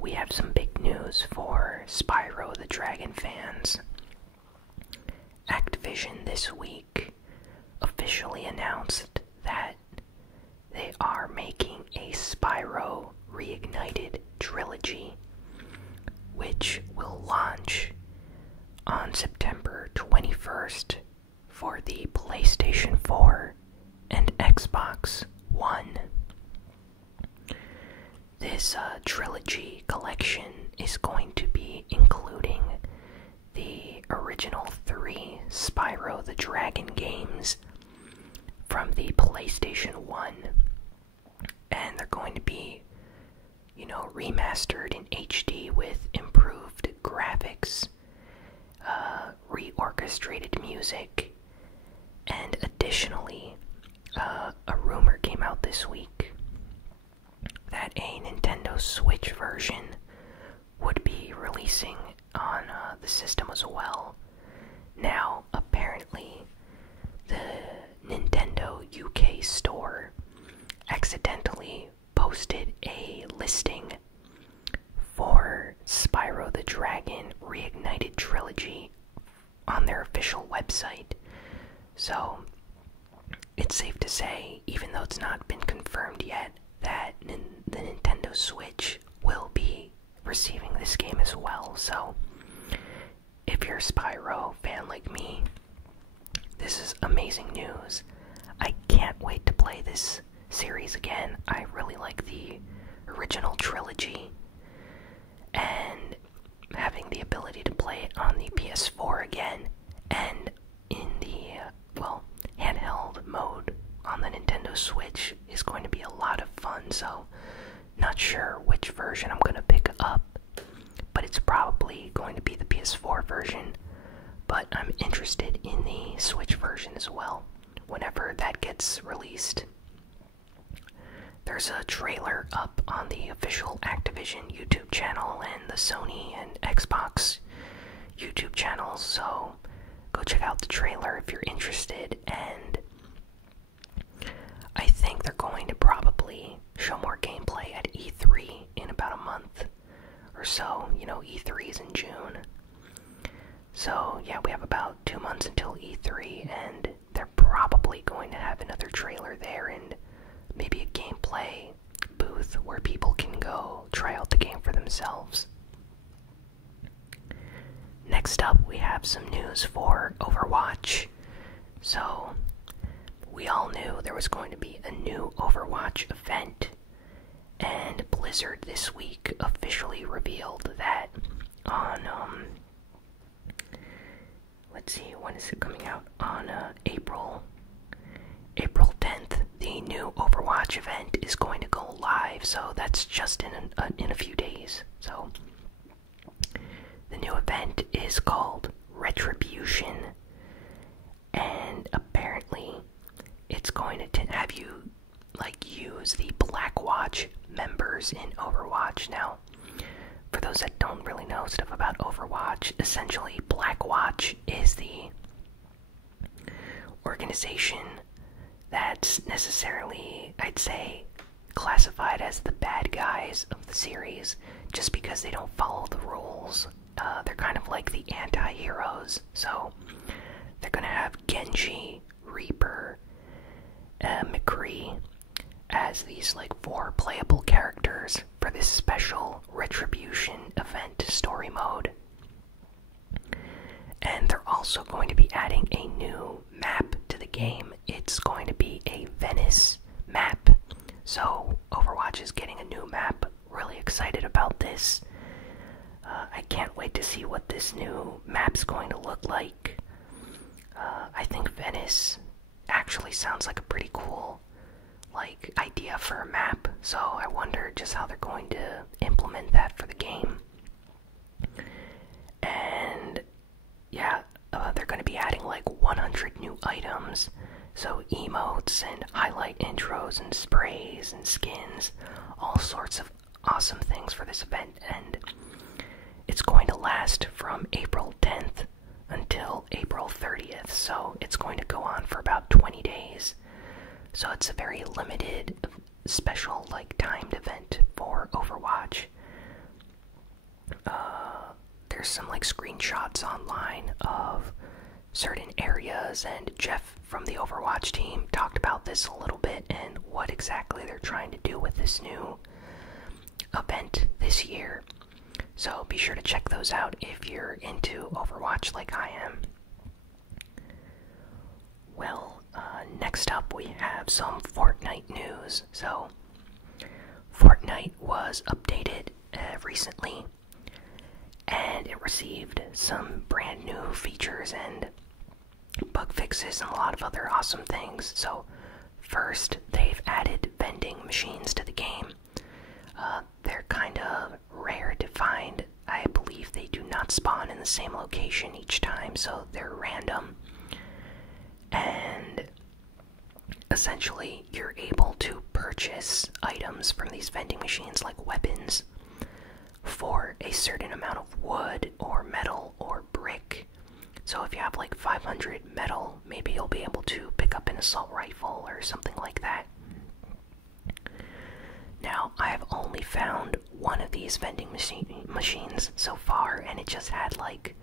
we have some big news for Spyro the Dragon fans. Activision this week officially announced that they are making a Spyro Reignited Trilogy, which will launch on September 21st for the PlayStation 4 and Xbox One. This trilogy collection is going to be including the original 3 Spyro the Dragon games from the PlayStation 1, and they're going to be, remastered in HD with improved graphics, reorchestrated music, and additionally, a rumor came out this week that a Nintendo Switch version would be releasing on the system as well. Now, apparently, the Nintendo UK store accidentally posted a listing for Spyro the Dragon Reignited Trilogy on their official website. So, it's safe to say, even though it's not been confirmed yet, that the Nintendo Switch will be receiving this game as well. So, if you're a Spyro fan like me, this is amazing news. I can't wait to play this series again. I really like the original trilogy, and having the ability to play it on the PS4 again and in the handheld mode on the Nintendo Switch is going to be a lot of fun. So not sure which version I'm going to pick up, but it's probably going to be the PS4 version. But I'm interested in the Switch version as well, whenever that gets released. There's a trailer up on the official Activision YouTube channel and the Sony and Xbox YouTube channels, so go check out the trailer if you're interested. And I think they're going to probably show more gameplay at E3 in about a month or so. E3 is in June. So, yeah, we have about 2 months until E3, and they're probably going to have another trailer there and maybe a gameplay booth where people can go try out the game for themselves. Next up, we have some news for Overwatch. So, we all knew there was going to be a new Overwatch event, and Blizzard this week officially revealed that on, let's see, when is it coming out? On April 10th, the new Overwatch event is going to go live, so that's just in a few days. So, the new event is called Retribution, and apparently it's going to have you use the Blackwatch members in Overwatch. Now, for those that don't really know stuff about Overwatch, essentially Blackwatch is the organization that's necessarily, I'd say, classified as the bad guys of the series, just because they don't follow the rules. They're kind of like the anti-heroes. So they're gonna have Genji, Reaper, McCree as these 4 playable characters for this special Retribution event story mode. And they're also going to be adding a new map to the game. It's going to be a Venice map. So Overwatch is getting a new map. Really excited about this. I can't wait to see what this new map's going to look like. I think Venice actually sounds like a pretty cool idea for a map, so I wonder just how they're going to implement that for the game. And yeah, they're going to be adding 100 new items, so emotes and highlight intros and sprays and skins, all sorts of awesome things for this event. And it's going to last from April 10th until April 30th, so it's going to go on for about 20 days. So it's a very limited, special, timed event for Overwatch. there's some like screenshots online of certain areas, and Jeff from the Overwatch team talked about this a little bit and what exactly they're trying to do with this new event this year. So be sure to check those out if you're into Overwatch like I am. Well, next up we have some Fortnite news. So Fortnite was updated recently, and it received some brand new features and bug fixes and a lot of other awesome things. So first, they've added vending machines to the game. They're kind of rare to find. I believe they do not spawn in the same location each time, so they're random. And essentially, you're able to purchase items from these vending machines, like weapons, for a certain amount of wood or metal or brick. So if you have like 500 metal, maybe you'll be able to pick up an assault rifle or something like that. Now, I have only found one of these vending machines so far, and it just had like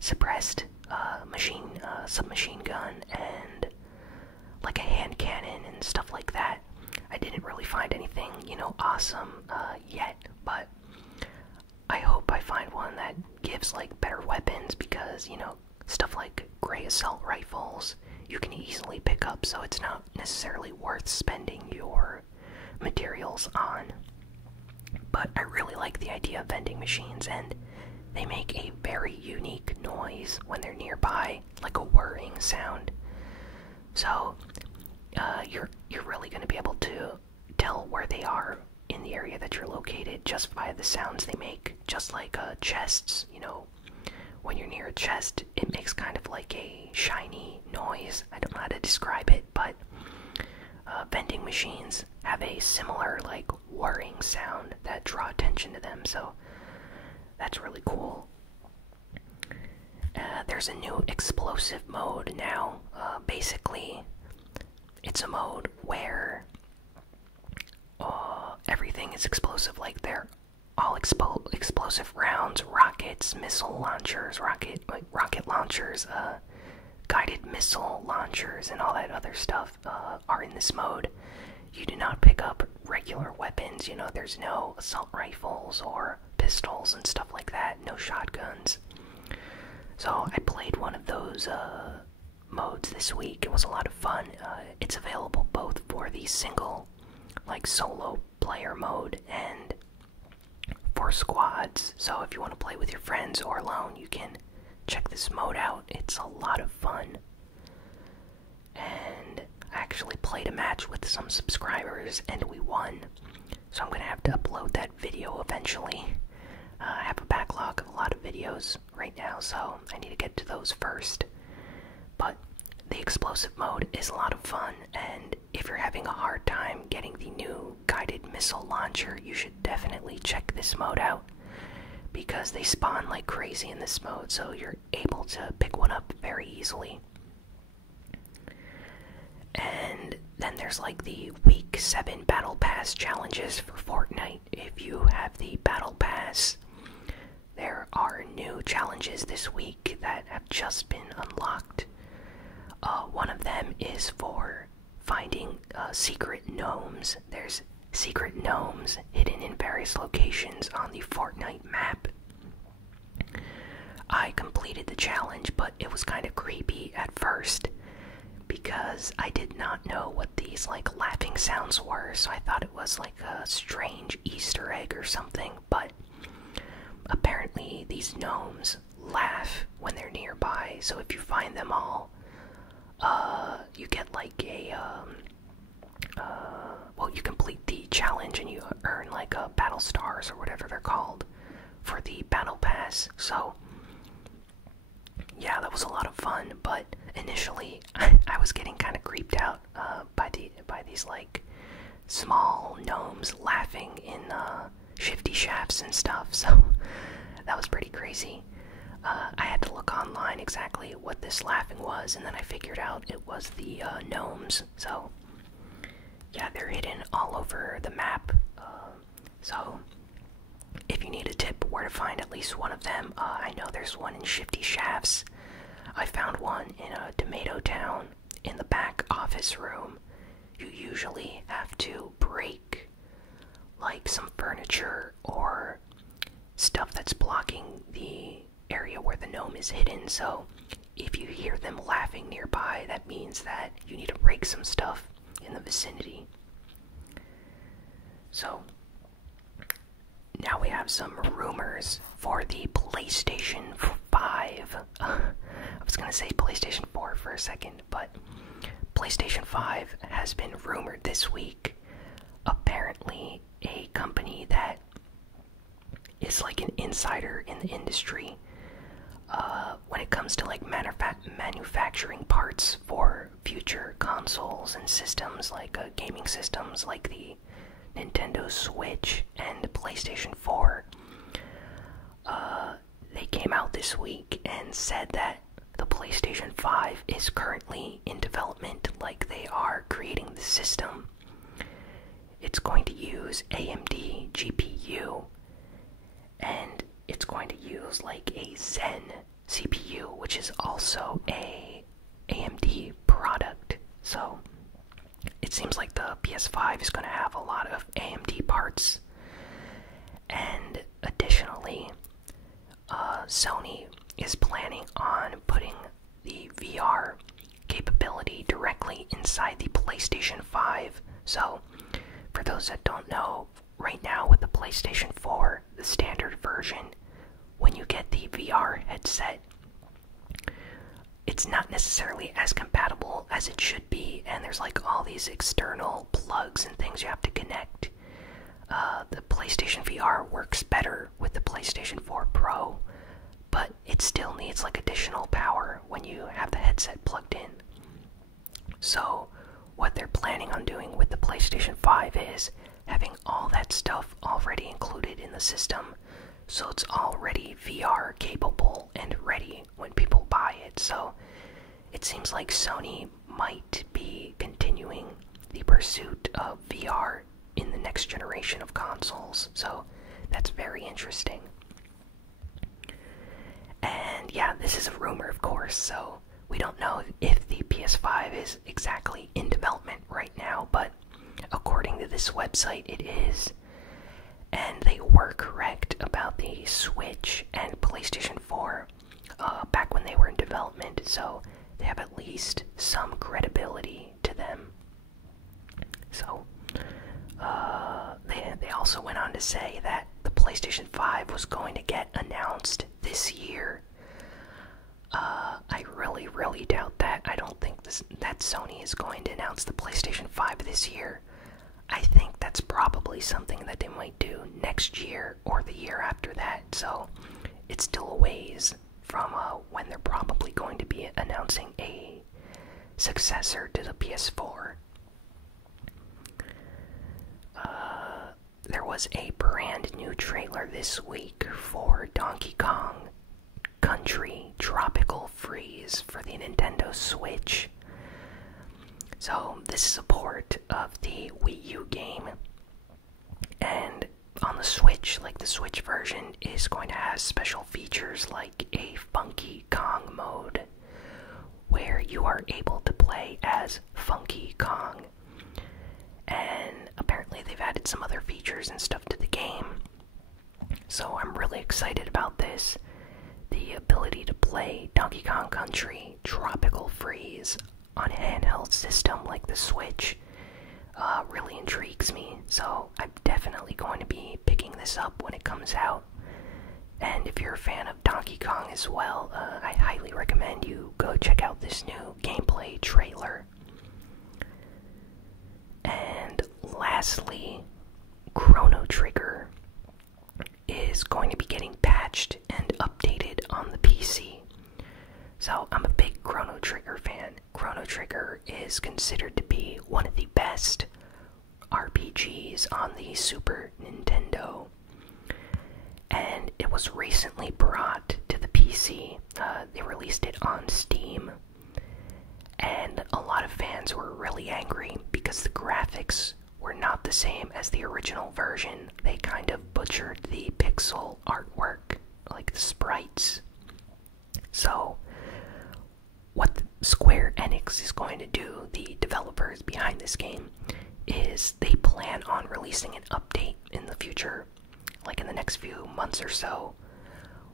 suppressed submachine gun and like a hand cannon and stuff like that. I didn't really find anything, awesome yet, but I hope I find one that gives like better weapons, because stuff like gray assault rifles you can easily pick up, so it's not necessarily worth spending your materials on. But I really like the idea of vending machines, and they make a very unique noise when they're nearby, like a whirring sound. So you're really going to be able to tell where they are in the area that you're located just by the sounds they make. Just like chests, when you're near a chest, it makes kind of like a shiny noise. I don't know how to describe it, but vending machines have a similar like whirring sound that draw attention to them, so that's really cool. There's a new explosive mode now. Basically, it's a mode where everything is explosive. Like they're all explosive rounds, rockets, missile launchers, rocket launchers, guided missile launchers, and all that other stuff are in this mode. You do not pick up regular weapons. There's no assault rifles or pistols and stuff like that. No shotguns. So I played one of those modes this week. It was a lot of fun. It's available both for the single, like solo player mode, and for squads. So if you want to play with your friends or alone, you can check this mode out. It's a lot of fun. And I actually played a match with some subscribers and we won. So I'm going to have to upload that video eventually. I have a backlog of a lot of videos right now, so I need to get to those first. But the explosive mode is a lot of fun, and if you're having a hard time getting the new guided missile launcher, you should definitely check this mode out, because they spawn like crazy in this mode, so you're able to pick one up very easily. And then there's like the Week 7 Battle Pass challenges for Fortnite. If you have the Battle Pass, there are new challenges this week that have just been unlocked. One of them is for finding secret gnomes. There's secret gnomes hidden in various locations on the Fortnite map. I completed the challenge, but it was kind of creepy at first, because I did not know what these like laughing sounds were, so I thought it was like a strange Easter egg or something, but apparently these gnomes laugh when they're nearby, so if you find them all, you get like a, well, you complete the challenge and you earn like battle stars or whatever they're called for the battle pass. So yeah, that was a lot of fun, but initially I was getting kind of creeped out by these like small gnomes laughing in shifty shafts and stuff, so that was pretty crazy. I had to look online exactly what this laughing was, and then I figured out it was the gnomes. So yeah, they're hidden all over the map. So if you need a tip where to find at least one of them. I know there's one in Shifty Shafts. I found one in Tomato Town in the back office room. You usually have to break like some furniture or stuff that's blocking the area where the gnome is hidden, so if you hear them laughing nearby, that means that you need to break some stuff in the vicinity. So now we have some rumors for the PlayStation 5. I was gonna say PlayStation 4 for a second, but PlayStation 5 has been rumored this week. Apparently, a company that is like an insider in the industry when it comes to like manufacturing parts for future consoles and systems, like gaming systems like the Nintendo Switch and the PlayStation 4. They came out this week and said that the PlayStation 5 is currently in development, like they are creating the system. It's going to use AMD GPU, and it's going to use like a Zen CPU, which is also a AMD product. So it seems like the PS5 is going to have a lot of AMD parts. And additionally, Sony is planning on putting the VR capability directly inside the PlayStation 5. So for those that don't know, right now with the PlayStation 4, the standard version, when you get the VR headset, it's not necessarily as compatible as it should be, and there's like all these external plugs and things you have to connect. The PlayStation VR works better with the PlayStation 4 Pro, but it still needs like additional power when you have the headset plugged in. So what they're planning on doing with the PlayStation 5 is having all that stuff already included in the system, so it's already VR capable and ready when people buy it. So it seems like Sony might be continuing the pursuit of VR in the next generation of consoles, so that's very interesting. And yeah, this is a rumor, of course, so we don't know if the PS5 is exactly in development right now, but according to this website, it is. And they were correct about the Switch and PlayStation 4 back when they were in development, so they have at least some credibility to them. So, they also went on to say that the PlayStation 5 was going to get announced this year. I really doubt that. I don't think that Sony is going to announce the PlayStation 5 this year. I think that's probably something that they might do next year or the year after that, so it's still a ways from when they're probably going to be announcing a successor to the PS4. There was a brand new trailer this week for Donkey Kong Country Tropical Freeze for the Nintendo Switch. So this is a port of the Wii U game, and on the Switch, like the Switch version, is going to have special features like a Funky Kong mode, where you are able to play as Funky Kong. And apparently they've added some other features and stuff to the game, so I'm really excited about this. The ability to play Donkey Kong Country Tropical Freeze on a handheld system like the Switch really intrigues me, so I'm definitely going to be picking this up when it comes out. And if you're a fan of Donkey Kong as well, I highly recommend you go check out this new gameplay trailer. And lastly, Chrono Trigger is going to be getting patched and updated on the PC. So I'm a big Chrono Trigger fan. Chrono Trigger is considered to be one of the best RPGs on the Super Nintendo. And it was recently brought to the PC. They released it on Steam. And a lot of fans were really angry because the graphics were not the same as the original version. They kind of butchered the pixel artwork Enix is going to do, the developers behind this game, is they plan on releasing an update in the future, like in the next few months or so,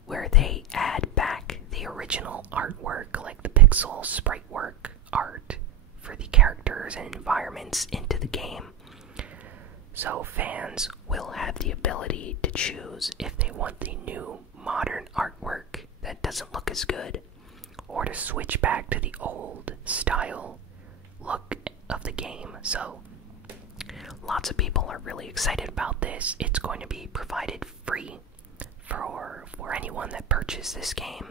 where they add back the original artwork, like the pixel sprite work art for the characters and environments into the game. So fans will have the ability to choose if they want the new modern artwork that doesn't look as good, or to switch back to the old style look of the game. So lots of people are really excited about this. It's going to be provided free for anyone that purchased this game.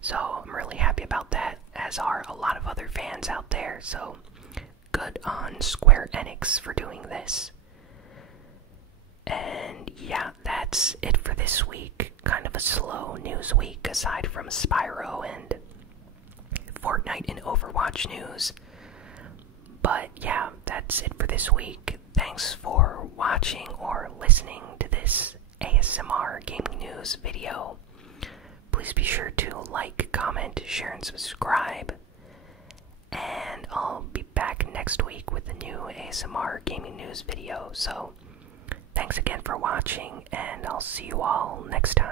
So I'm really happy about that, as are a lot of other fans out there. So good on Square Enix for doing this. And yeah, that's it for this week. Kind of a slow news week aside from Spyro and Fortnite and Overwatch news. But yeah, that's it for this week. Thanks for watching or listening to this ASMR Gaming News video. Please be sure to like, comment, share, and subscribe. And I'll be back next week with a new ASMR Gaming News video. So thanks again for watching, and I'll see you all next time.